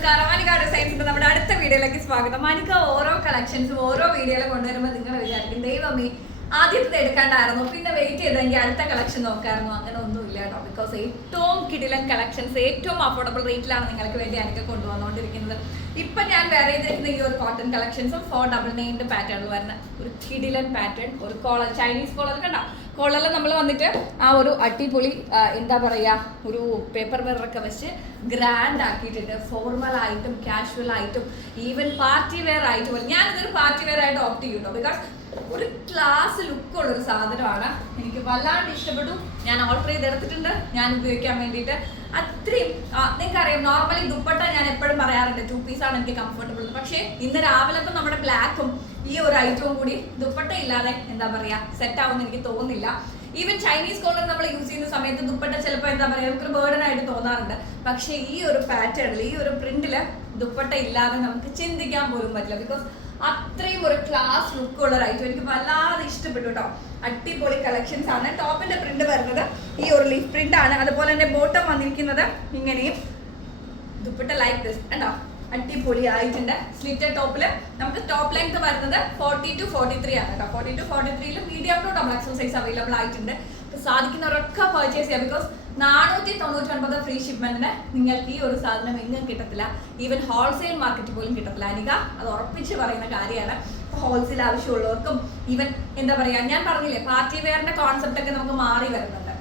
നമസ്കാരം. മാനിക ഡിസൈൻസിന്റെ നമ്മുടെ അടുത്ത വീഡിയോയിലേക്ക് സ്വാഗതം. മാനിക ഓരോ കളക്ഷൻസും ഓരോ വീഡിയോയിൽ കൊണ്ടുവരുമ്പോൾ നിങ്ങൾ വിചാരിക്കും ദൈവമേ ആദ്യത്തെ എടുക്കാണ്ടായിരുന്നു, പിന്നെ വെയിറ്റ് ചെയ്തെങ്കിൽ അടുത്ത കളക്ഷൻ നോക്കായിരുന്നു. അങ്ങനെ ഒന്നുമില്ല കേട്ടോ. ബിക്കോസ് ഏറ്റവും കിടിലൻ കളക്ഷൻസ് ഏറ്റവും അഫോർഡബിൾ റേറ്റിലാണ് നിങ്ങൾക്ക് വേണ്ടി എനിക്ക് കൊണ്ടുവന്നുകൊണ്ടിരിക്കുന്നത്. ഇപ്പൊ ഞാൻ വേറെ ചെയ്തിരിക്കുന്ന ഈ ഒരു കോട്ടൺ കളക്ഷൻസും 499 പാറ്റേണിൽ വരുന്ന ഒരു കിടിലൻ പാറ്റേൺ, ഒരു കോളർ, ചൈനീസ് കോളർ കണ്ടോ. കോളറിൽ നമ്മൾ വന്നിട്ട് ആ ഒരു അടിപൊളി എന്താ പറയുക, ഒരു പേപ്പർ മിററൊക്കെ വെച്ച് ഗ്രാൻഡ് ആക്കിയിട്ടുണ്ട്. ഫോർമൽ ആയിട്ടും കാഷ്വൽ ആയിട്ടും ഈവൻ പാർട്ടി വെയർ ആയിട്ടും. ഞാനിതൊരു പാർട്ടി വെയർ ആയിട്ട് ഓപ്റ്റ് ചെയ്യും കേട്ടോ. ബിക്കോസ് ഒരു ക്ലാസ് ലുക്കുള്ളൊരു സാധനമാണ്. എനിക്ക് വല്ലാണ്ട് ഇഷ്ടപ്പെട്ടു. ഞാൻ ഓൾട്ടർ ചെയ്തെടുത്തിട്ടുണ്ട് ഞാൻ ഉപയോഗിക്കാൻ വേണ്ടിയിട്ട്. അത്രയും നിങ്ങൾക്കറിയാം, നോർമലി ദുപ്പട്ട ഞാൻ എപ്പോഴും പറയാറുണ്ട് 2 പീസാണ് എനിക്ക് കംഫർട്ടബിൾ. പക്ഷേ ഇന്ന് രാവിലെ ഇപ്പം നമ്മുടെ ബ്ലാക്കും ഈ ഒരു ഐറ്റവും കൂടി ദുപ്പട്ട ഇല്ലാതെ എന്താ പറയുക സെറ്റ് ആവുമെന്ന് എനിക്ക് തോന്നുന്നില്ല. ഈവൻ ചൈനീസ് കോളർ നമ്മൾ യൂസ് ചെയ്യുന്ന സമയത്ത് ദുപ്പട്ട ചിലപ്പോൾ എന്താ പറയുക നമുക്കൊരു ബേർഡൻ ആയിട്ട് തോന്നാറുണ്ട്. പക്ഷേ ഈ ഒരു പാറ്റേണിൽ ഈ ഒരു പ്രിന്റില് ദുപ്പട്ട ഇല്ലാതെ നമുക്ക് ചിന്തിക്കാൻ പോലും പറ്റില്ല. ബിക്കോസ് അത്രയും ഒരു ക്ലാസ് ലുക്കുള്ള ഒരു ഐറ്റം എനിക്ക് വല്ലാതെ ഇഷ്ടപ്പെട്ടു കേട്ടോ. അടിപൊളി കളക്ഷൻസ് ആണ്. ടോപ്പിന്റെ പ്രിന്റ് വരുന്നത് ഈ ഒരു ലീഫ് പ്രിന്റ് ആണ്. അതുപോലെ തന്നെ ബോട്ടം വന്നിരിക്കുന്നത് ഇങ്ങനെയും, ദുപ്പട്ട ലൈക്ക് ദിസ് കണ്ടോ, അടിപൊളി ആയിട്ടുണ്ട്. സ്ലിറ്റഡ് ടോപ്പില് നമുക്ക് ടോപ്പ് ലെങ്ത് വരുന്നത് 40 to 43 ആണ് കേട്ടോ. 40 to 43 medium to double XL size available ആയിട്ടുണ്ട്. സാധിക്കുന്നവരൊക്കെ പർച്ചേസ് ചെയ്യാം. ബിക്കോസ് 499 ഫ്രീ ഷിപ്മെന്റിന് നിങ്ങൾക്ക് ഈ ഒരു സാധനം എങ്ങും കിട്ടത്തില്ല. ഈവൻ ഹോൾസെയിൽ മാർക്കറ്റ് പോലും കിട്ടത്തില്ല. അനിക അത് ഉറപ്പിച്ച് പറയുന്ന കാര്യമാണ്. ഹോൾസെയിൽ ആവശ്യമുള്ളവർക്കും ഈവൻ എന്താ പറയുക, ഞാൻ പറഞ്ഞില്ലേ പാർട്ടി വെയറിന്റെ കോൺസെപ്റ്റ് ഒക്കെ നമുക്ക് മാറി വരുന്നുണ്ട്.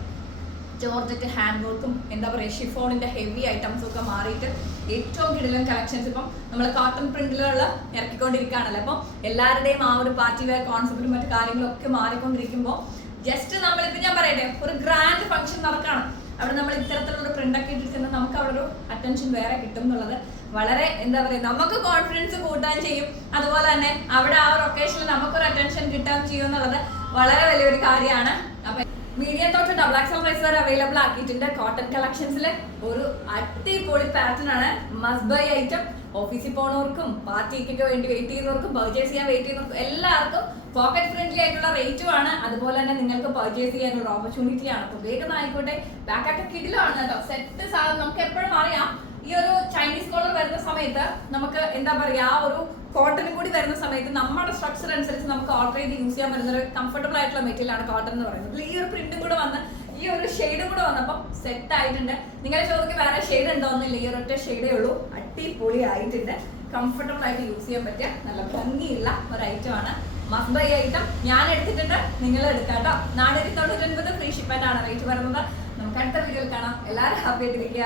ജോർജറ്റ് ഹാൻഡ് വർക്കും എന്താ പറയുക ഷിഫോണിന്റെ ഹെവി ഐറ്റംസും ഒക്കെ മാറിയിട്ട് ഏറ്റവും കിടിലൻ കളക്ഷൻസ് ഇപ്പം നമ്മൾ കോട്ടൺ പ്രിന്റിലുള്ള ഇറക്കിക്കൊണ്ടിരിക്കുകയാണല്ലോ. അപ്പം എല്ലാവരുടെയും ആ ഒരു പാർട്ടി വെയർ കോൺസെപ്റ്റും മറ്റു കാര്യങ്ങളും ഒക്കെ മാറിക്കൊണ്ടിരിക്കുമ്പോൾ ജസ്റ്റ് നമ്മളിപ്പോൾ ഞാൻ പറയട്ടെ ഒരു ഗ്രാൻഡ് ഫംഗ്ഷൻ നടക്കണം, അവിടെ നമ്മൾ ഇത്തരത്തിലുള്ള പ്രിന്റൊക്കെ ഇട്ടിട്ട് നമുക്ക് അവിടെ ഒരു അറ്റൻഷൻ വേറെ കിട്ടും എന്നുള്ളത് വളരെ എന്താ പറയുക നമുക്ക് കോൺഫിഡൻസ് കൂട്ടാൻ ചെയ്യും. അതുപോലെ തന്നെ അവിടെ ആ ഒരു ഒക്കേഷനിൽ നമുക്കൊരു അറ്റൻഷൻ കിട്ടാൻ ചെയ്യും എന്നുള്ളത് വളരെ വലിയൊരു കാര്യമാണ്. അപ്പം മീഡിയം തൊട്ട് ഡബിൾ എക്സൽ സൈസ് വരെ അവൈലബിൾ ആക്കിയിട്ടുണ്ട്. കോട്ടൺ കളക്ഷൻസിൽ ഒരു അടിപൊളി പാറ്റേൺ ആണ്. Must by item. ഓഫീസിൽ പോകുന്നവർക്കും പാർട്ടിക്കൊക്കെ വേണ്ടി വെയിറ്റ് ചെയ്യുന്നവർക്കും പർച്ചേസ് ചെയ്യാൻ വെയിറ്റ് ചെയ്യുന്നവർക്കും എല്ലാവർക്കും പോക്കറ്റ് ഫ്രണ്ട്ലി ആയിട്ടുള്ള റേറ്റും ആണ്. അതുപോലെ തന്നെ നിങ്ങൾക്ക് പർച്ചേസ് ചെയ്യാനുള്ള ഓപ്പർച്യൂണിറ്റി ആണ്. അപ്പോൾ വേഗം ആയിക്കോട്ടെ. ബാക്കൊക്കെ കിടിലാണ് കേട്ടോ. സെറ്റ് സാധനം നമുക്ക് എപ്പോഴും അറിയാം. ഈ ഒരു ചൈനീസ് കോളർ വരുന്ന സമയത്ത് നമുക്ക് എന്താ പറയുക ആ ഒരു കോട്ടനും കൂടി വരുന്ന സമയത്ത് നമ്മുടെ സ്ട്രക്ചർ അനുസരിച്ച് നമുക്ക് ഓൾട്ടർ ചെയ്ത് യൂസ് ചെയ്യാൻ പറ്റുന്ന ഒരു കംഫർട്ടബിൾ ആയിട്ടുള്ള മെറ്റീരിയൽ ആണ് കോട്ടൺ എന്ന് പറയുന്നത്. ഈ ഒരു പ്രിന്റും കൂടെ വന്ന് ഈ ഒരു ഷെയ്ഡും കൂടെ വന്നപ്പോൾ സെറ്റ് ആയിട്ടുണ്ട്. നിങ്ങളുടെ ചോദിക്ക് വേറെ ഷെയ്ഡ് ഉണ്ടോന്നില്ല, ഈ ഒരൊറ്റ ഷെയ്ഡേ ഉള്ളൂ. അടിപൊളി ആയിട്ടുണ്ട്. കംഫർട്ടബിൾ ആയിട്ട് യൂസ് ചെയ്യാൻ പറ്റിയ നല്ല ഭംഗിയുള്ള ഒരു ഐറ്റം ആണ്. മസ്റ്റ് ബൈ ഐറ്റം ഞാൻ എടുത്തിട്ടുണ്ട്, നിങ്ങൾ എടുക്കാം കേട്ടോ. 499 ഫ്രീ ഷിപ്മെന്റ് ആണ് റേറ്റ് വരുന്നത്. നമുക്ക് അടുത്ത വീഡിയോയിൽ കാണാം. എല്ലാവരും ഹാപ്പി ആയിട്ടിരിക്കുക.